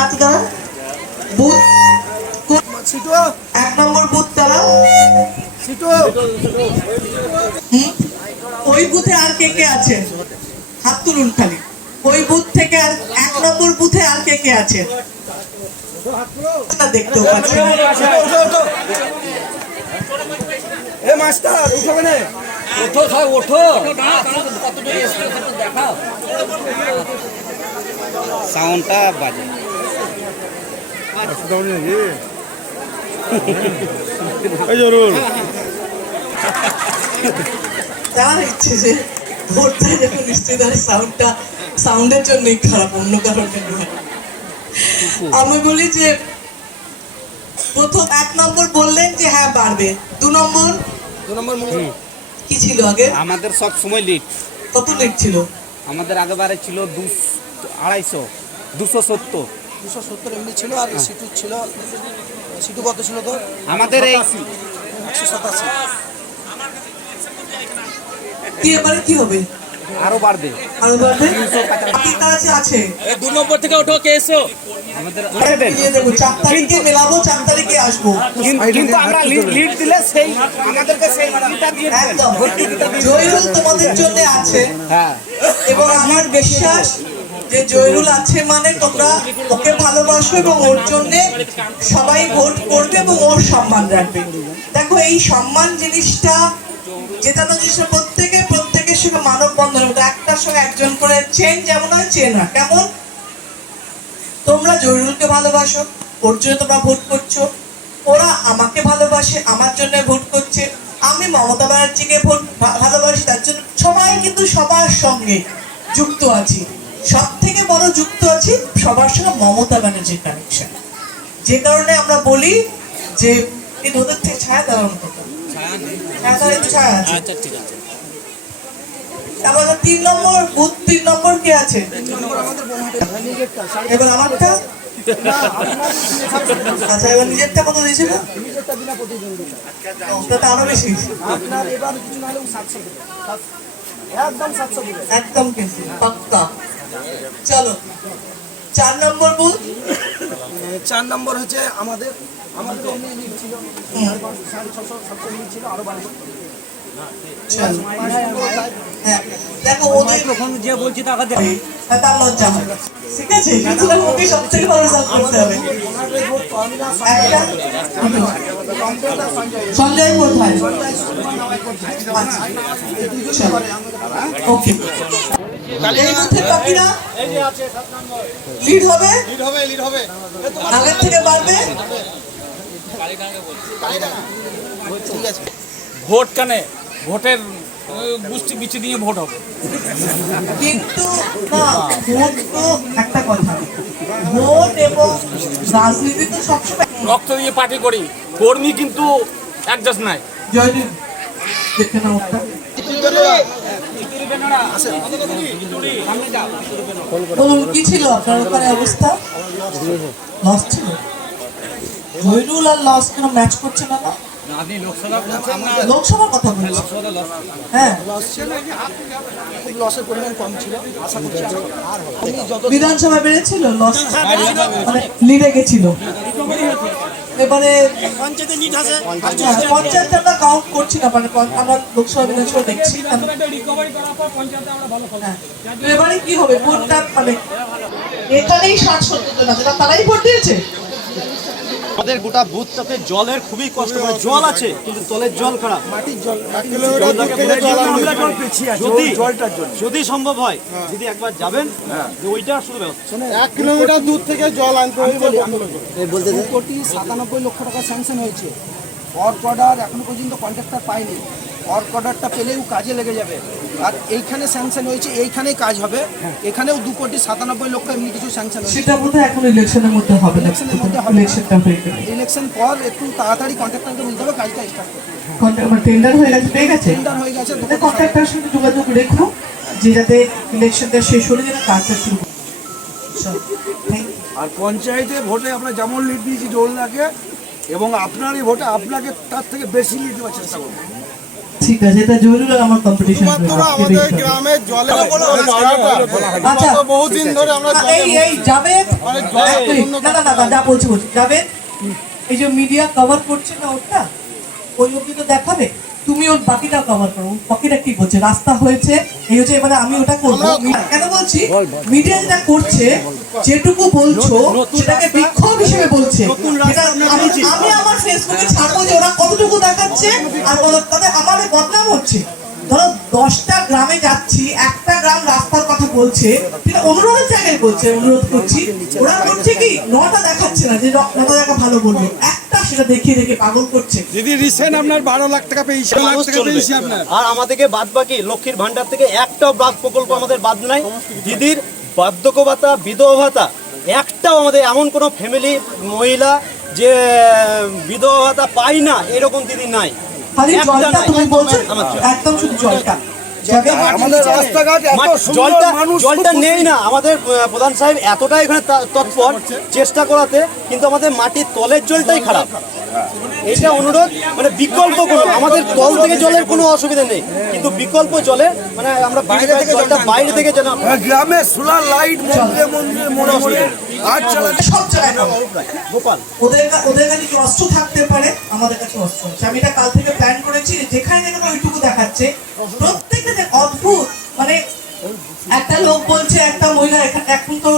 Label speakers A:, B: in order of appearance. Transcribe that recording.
A: হাত দাঁড়া বুথ এক নম্বর বুথ হুম? ওই বুথে আর কে কে আছে? হাত তুলুন খালি। ওই বুথ থেকে আর এক নম্বর বুথে আর কে কে আছে? দেখতেও পাচ্ছি।
B: এ মাস্টার উঠো
C: ওঠো ওঠো। সাউন্ডটা বাজে।
A: ইচ্ছে যে ভোটটা যখন নিশ্চয়ই তার সাউন্ডটা সাউন্ডের জন্যই খারাপ অন্য নয়। আমি বলি যে প্রথম এক নম্বর বললেন যে হ্যাঁ বাড়বে। দু নম্বর?
B: দু নম্বর
A: কি ছিল আগে?
C: আমাদের সব সময় লিট
A: কত লেট ছিল?
C: আমাদের আগেবারে ছিল দু আড়াইশো দুশো সত্তর।
B: দুশো সত্তর এমনি ছিল আর সিটু ছিল সিটু কত ছিল তো
C: আমাদের এই
B: একশো সাতাশি।
A: কি এবারে কি হবে?
C: আরও বাড়বে।
A: আরও বাড়বে? বাকি কাজ
C: দু নম্বর থেকে ওঠো কে এসো? আমাদের
A: চার তারিখে মেলাবো চার তারিখে আসব।
C: কিন্তু- কিন্তু আমরা লিড দিলে সেই আমাদেরকে সেই লিডটা দিয়ে
A: একদম। জয়রুল তোমাদের জন্য আছে।
C: হ্যাঁ।
A: এবং আমার বিশ্বাস যে জয়রুল আছে মানে তোমরা ওকে ভালোবাসো এবং ওর জন্য সবাই ভোট করবে এবং ওর সম্মান রাখবে। দেখো, এই সম্মান জিনিসটা জেতানো জিনিসটা প্রত্যেকে, প্রত্যেকের সঙ্গে মানববন্ধন মতো। একটার সঙ্গে একজন করে চেন যেমন হয়, চেন না কেমন? তোমরা জয়রুলকে ভালোবাসো, ওর জন্য তোমরা ভোট করছ। ওরা আমাকে ভালোবাসে, আমার জন্য ভোট করছে। আমি মমতা ব্যানার্জিকে ভোট ভালোবাসি, তার জন্য সবাই কিন্তু সবার সঙ্গে যুক্ত আছি। সব থেকে বড় যুক্ত আছি সবার সঙ্গে মমতা ব্যানার্জির কানেকশন যে কারণে আমরা বলি যে এই ওদের থেকে ছায়া ছায়া আছে
C: আচ্ছা ঠিক আছে।
A: তারপর তিন নম্বর বুথ তিন নম্বর কে আছে? এবার আমারটা? আচ্ছা এবার নিজেরটা কত দিয়েছিল ওটা তো আরও বেশি।
B: একদম
A: একদম কিন্তু পাক্কা। চলো। চার নম্বর বুথ
B: চার নম্বর হচ্ছে আমাদের আমাদের অন্য ছিল। সাড়ে ছশো সাতশো ছিল আরও বাড়বে
A: হ্যাঁ দেখো ওদের
C: যে বলছি টাকা দে
A: হ্যাঁ, তার লজ্জা ঠিক আছে সুতরাং ওকে সব থেকে ভালো রেজাল্ট করতে হবে। সঞ্জয়। কোথায়? আচ্ছা। ওকে। এই বুথের বাকিরা লিড হবে?
B: লিড হবে লিড হবে।
A: আগের থেকে বাড়বে?
D: ভোট কানে? ভোটের গোষ্ঠী বিচি দিয়ে ভোট হবে।
A: কিন্তু না ভোট তো একটা কথা। ভোট এবং রাজনীতি তো সবসময়
D: রক্ত দিয়ে পার্টি করি কর্মী কিন্তু অ্যাডজাস্ট নাই।
A: জয়দীপ দেখে নাও ওটা বলুন, কি ছিল আপনার ওখানে অবস্থা? লস ছিল? আর লস কেন ম্যাচ করছে না? কথা হ্যাঁ।
B: লসের পরিমাণ কম ছিল
A: বিধানসভা বেড়েছিল লস মানে লিডে গেছিল। এবারে
B: পঞ্চায়েতে লিড আছে।
A: হ্যাঁ, পঞ্চায়েত আমরা কাউন্ট করছি না মানে আমরা লোকসভা বিধানসভা দেখছি। হ্যাঁ। এবারে কি হবে? ভোটটা মানে এখানেই ষাট সত্তর জন আছে তারাই ভোট দিয়েছে?
E: আমাদের গোটা বুথটাতে জলের খুবই কষ্ট হয় জল আছে কিন্তু তলের জল খারাপ।
B: মাটির জল
E: যদি যদি সম্ভব হয় যদি একবার যাবেন যে ওইটা শুধু
F: এক কিলোমিটার দূর থেকে জল আনতে হবে
B: বলতে দু কোটি সাতানব্বই লক্ষ টাকা স্যাংশন হয়েছে। ওয়ার্ক অর্ডার এখনও পর্যন্ত কন্ট্রাক্টর পায়নি। অর্ক অর্ডারটা পেলেও কাজে লেগে যাবে। আর এইখানে স্যাংশন হয়েছে এইখানেই কাজ হবে। এখানেও দু কোটি সাতানব্বই লক্ষ এমনি কিছু স্যাংশন হয়েছে।
A: সেটা বোধহয় এখন ইলেকশনের মধ্যে হবে
B: ইলেকশনের মধ্যে হবে।
A: ইলেকশনটা হয়ে গেলে
B: ইলেকশন পর একটু তাড়াতাড়ি কন্ট্রাক্টরকে বলতে হবে কাজটা স্টার্ট করতে
A: টেন্ডার হয়ে গেছে পেয়ে গেছে
B: টেন্ডার গেছে দু
A: সঙ্গে যোগাযোগ রেখো যে যাতে ইলেকশনটা শেষ হলে যেন কাজটা শুরু। চলো, thank you.
F: আর পঞ্চায়েতে ভোটে আমরা যেমন লিড দিয়েছি দোলনাকে এবং আপনার এই ভোটে আপনাকে তার থেকে বেশি লিড দেওয়ার চেষ্টা করব।
A: ঠিক আছে এটা জরুরি আমার কম্পিটিশন
F: আমাদের গ্রামে জলের
A: আচ্ছা
F: বহুদিন ধরে আমরা
A: এই এই যাবে না না না না, যা বলছি বলছি। যাবে এই যে মিডিয়া কভার করছে না ওটা ওই অবধি তো দেখাবে। তুমি ওর বাকিটা কভার করো বাকিটা কি বলছে রাস্তা হয়েছে এই হচ্ছে এবারে আমি ওটা করব। কেন বলছি? মিডিয়া যেটা করছে যেটুকু বলছো সেটাকে বিক্ষোভ হিসেবে বলছে। আমি আমি আমার ফেসবুকে ছাড়বো যে ওরা কতটুকু দেখাচ্ছে আর তাতে আমার বদনাম হচ্ছে। ধরো দশটা গ্রামে যাচ্ছি একটা গ্রাম রাস্তার কথা বলছে সেটা অনুরোধের জায়গায় বলছে অনুরোধ করছি। ওরা করছে কি নটা দেখাচ্ছে না যে নটা জায়গা ভালো বলবে। একটা সেটা দেখিয়ে দেখে পাগল করছে।
F: দিদি রিসেন্ট আপনার বারো লাখ টাকা পেয়েছি লাখ টাকা পেয়েছি আপনার।
E: আর আমাদেরকে বাদ বাকি লক্ষ্মীর ভান্ডার থেকে একটাও বাদ প্রকল্প আমাদের বাদ নাই। দিদির বার্ধক্য ভাতা বিধবা ভাতা একটাও আমাদের এমন কোনো ফ্যামিলি মহিলা যে বিধবা ভাতা পাই না এরকম দিদি নাই।
A: একদম শুধু জলটা।
B: আমাদের রাস্তাঘাট এত সুন্দর মানুষ
E: জলটা নেই না। আমাদের প্রধান সাহেব এতটাই এখানে তৎপর চেষ্টা করাতে কিন্তু আমাদের মাটির তলের জলটাই খারাপ। এটা অনুরোধ মানে বিকল্প কোনো আমাদের তল থেকে জলের কোনো অসুবিধা নেই। কিন্তু বিকল্প জলে মানে আমরা বাইরে থেকে জলটা বাইরে থেকে যেন
B: গ্রামে সোলার লাইট মন্দিরে মন্দিরে মনে মনে আর চালাতে
A: সব জায়গায়
E: গোপাল।
A: ওদের ওদের কাছে কি অস্ত্র থাকতে পারে? আমাদের কাছে অস্ত্র আছে। আমি এটা কাল থেকে প্ল্যান করেছি যেখানে যেখানে ওইটুকু দেখাচ্ছে প্রত্যেকটা যে অদ্ভুত মানে একটা লোক বলছে একটা মহিলা এখা- এখন তো